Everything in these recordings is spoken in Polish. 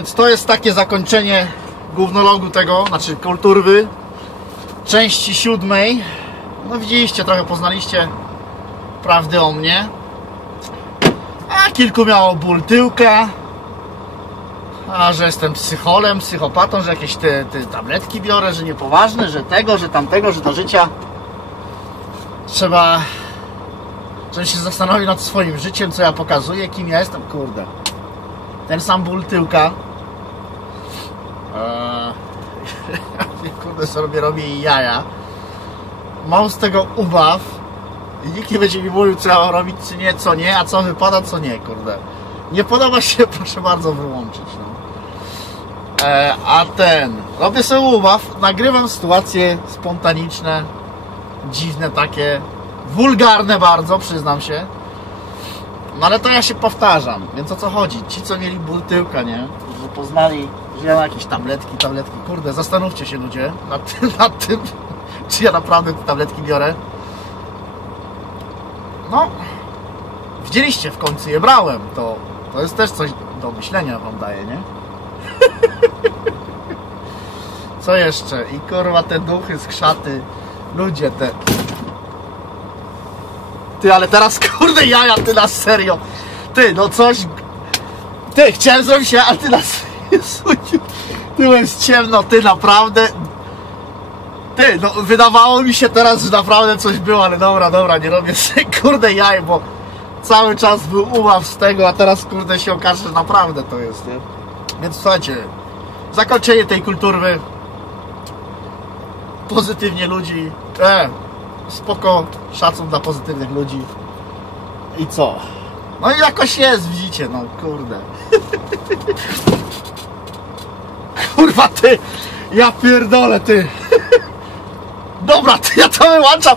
Więc to jest takie zakończenie głównologu tego, znaczy kulturwy części siódmej. No widzieliście, trochę poznaliście prawdy o mnie. A kilku miało ból tyłka. A że jestem psycholem, psychopatą, że jakieś te, te tabletki biorę, że niepoważne, że tego, że tamtego, że do życia trzeba, żeby się zastanowić nad swoim życiem, co ja pokazuję, kim ja jestem, kurde. Ten sam ból tyłka. Kurde, sobie robię jaja. Mam z tego ubaw i nikt nie będzie mi mówił, co ja robić, czy nie, co nie, a co wypada, co nie, kurde. Nie podoba się, proszę bardzo wyłączyć, no. E, a ten, robię sobie ubaw, nagrywam sytuacje spontaniczne, dziwne takie, wulgarne bardzo, przyznam się. No ale to ja się powtarzam, więc o co chodzi? Ci, co mieli ból tyłka, nie? Że poznali, mam jakieś tabletki, tabletki. Kurde, zastanówcie się ludzie nad tym, nad tym czy ja naprawdę te tabletki biorę. No, widzieliście w końcu je brałem, to, to jest też coś do myślenia wam daje, nie? Co jeszcze? I kurwa te duchy, skrzaty, ludzie te... Ty, ale teraz kurde jaja, ty na serio. Ty, no coś... Ty, chciałem zrobić ale ty na serio. Ty, jest ciemno, ty naprawdę... Ty, no wydawało mi się teraz, że naprawdę coś było, ale dobra, dobra, nie robię sobie kurde jaj, bo cały czas był uław z tego, a teraz kurde się okaże, że naprawdę to jest, nie? Więc słuchajcie, zakończenie tej kultury pozytywnie ludzi, e, spoko, szacun dla pozytywnych ludzi i co? No i jakoś jest, widzicie, no kurde. Kurwa ty, ja pierdolę ty. Dobra, ty, ja to wyłączam.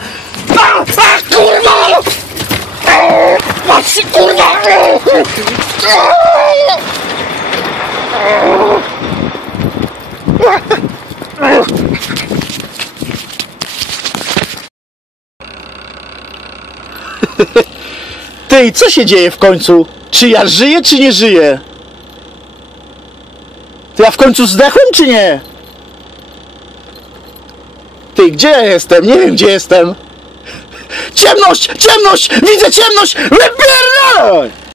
A, a, kurwa! Patrz, kurwa! Ty, co się dzieje w końcu? Czy ja żyję, czy nie żyję? Ty, ja w końcu zdechłem, czy nie? Ty, gdzie ja jestem? Nie wiem, gdzie jestem. Ciemność! Ciemność! Widzę ciemność! Wypierdalaj!